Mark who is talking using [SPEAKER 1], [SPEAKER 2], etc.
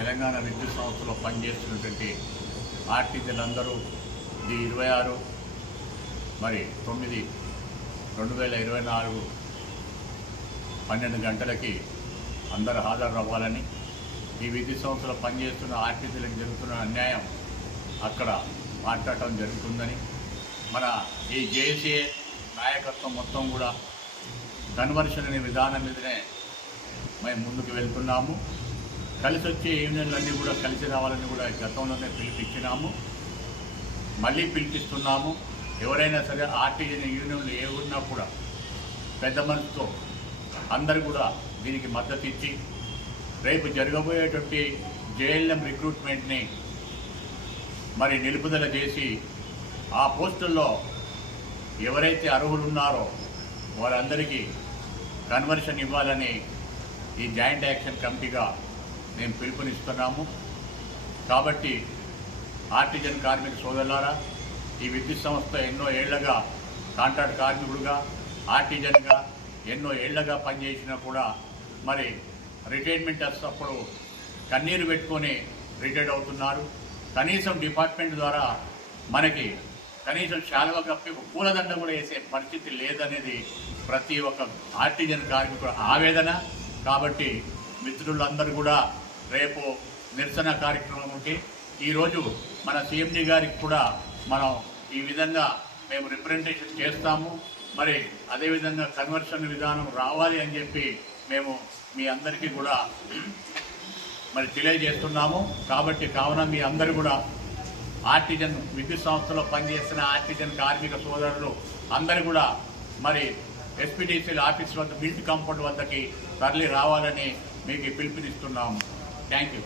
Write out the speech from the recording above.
[SPEAKER 1] తెలంగాణ విద్యుత్ సంస్థలో పనిచేస్తున్నటువంటి ఆర్టీసీలందరూ ఇది ఇరవై ఆరు మరి తొమ్మిది రెండు వేల ఇరవై నాలుగు పన్నెండు గంటలకి అందరూ హాజరు అవ్వాలని ఈ విద్యుత్ సంస్థలో పనిచేస్తున్న ఆర్టీసీలకు జరుగుతున్న అన్యాయం అక్కడ మాట్లాడటం జరుగుతుందని మన ఈ జేసీఏ నాయకత్వం మొత్తం కూడా కన్వర్షన్ అనే విధానం మీదనే మేము ముందుకు వెళ్తున్నాము. కలిసి వచ్చే యూనియన్లన్నీ కూడా కలిసి రావాలని కూడా గతంలోనే పిలిపించినాము. మళ్ళీ పిలిపిస్తున్నాము. ఎవరైనా సరే ఆర్టీజీ యూనియన్లు ఏ ఉన్నా కూడా పెద్ద మనసుతో అందరు కూడా దీనికి మద్దతు ఇచ్చి రేపు జరగబోయేటువంటి జేఎల్ఎం రిక్రూట్మెంట్ని మరి నిలుపుదల చేసి ఆ పోస్టుల్లో ఎవరైతే అర్హులు ఉన్నారో వారందరికీ కన్వర్షన్ ఇవ్వాలని ఈ జాయింట్ యాక్షన్ కమిటీగా మేము పిలుపునిస్తున్నాము. కాబట్టి ఆర్టిజన్ కార్మిక సోదరులారా ఈ విద్యుత్ సంస్థ ఎన్నో ఏళ్ళగా కాంట్రాక్ట్ కార్మికుడుగా ఆర్టిజన్గా ఎన్నో ఏళ్ళగా పనిచేసినా కూడా మరి రిటైర్మెంట్ వస్తప్పుడు కన్నీరు పెట్టుకొని రిటైర్డ్ అవుతున్నారు. కనీసం డిపార్ట్మెంట్ ద్వారా మనకి కనీసం శాలువ కప్పి పూలదండ కూడా వేసే పరిస్థితి లేదనేది ప్రతి ఒక్క ఆర్టిజన్ కార్మికుడు ఆవేదన. కాబట్టి మిత్రులందరూ కూడా రేపు నిరసన కార్యక్రమంకి ఈరోజు మన సీఎండి గారికి కూడా మనం ఈ విధంగా మేము రిప్రజెంటేషన్ చేస్తాము. మరి అదేవిధంగా కన్వర్షన్ విధానం రావాలి అని చెప్పి మేము మీ అందరికీ కూడా మరి తెలియజేస్తున్నాము. కాబట్టి కావున మీ అందరూ కూడా ఆర్టిజన్ విద్యుత్ సంస్థలో పనిచేస్తున్న ఆర్టిజన్ కార్మిక సోదరులు అందరూ కూడా మరి ఎస్పీటీసీల ఆఫీస్ వద్ద బిల్డ్ కంపౌండ్ వద్దకి తరలి రావాలని మీకు పిలుపునిస్తున్నాము థ్యాంక్ యూ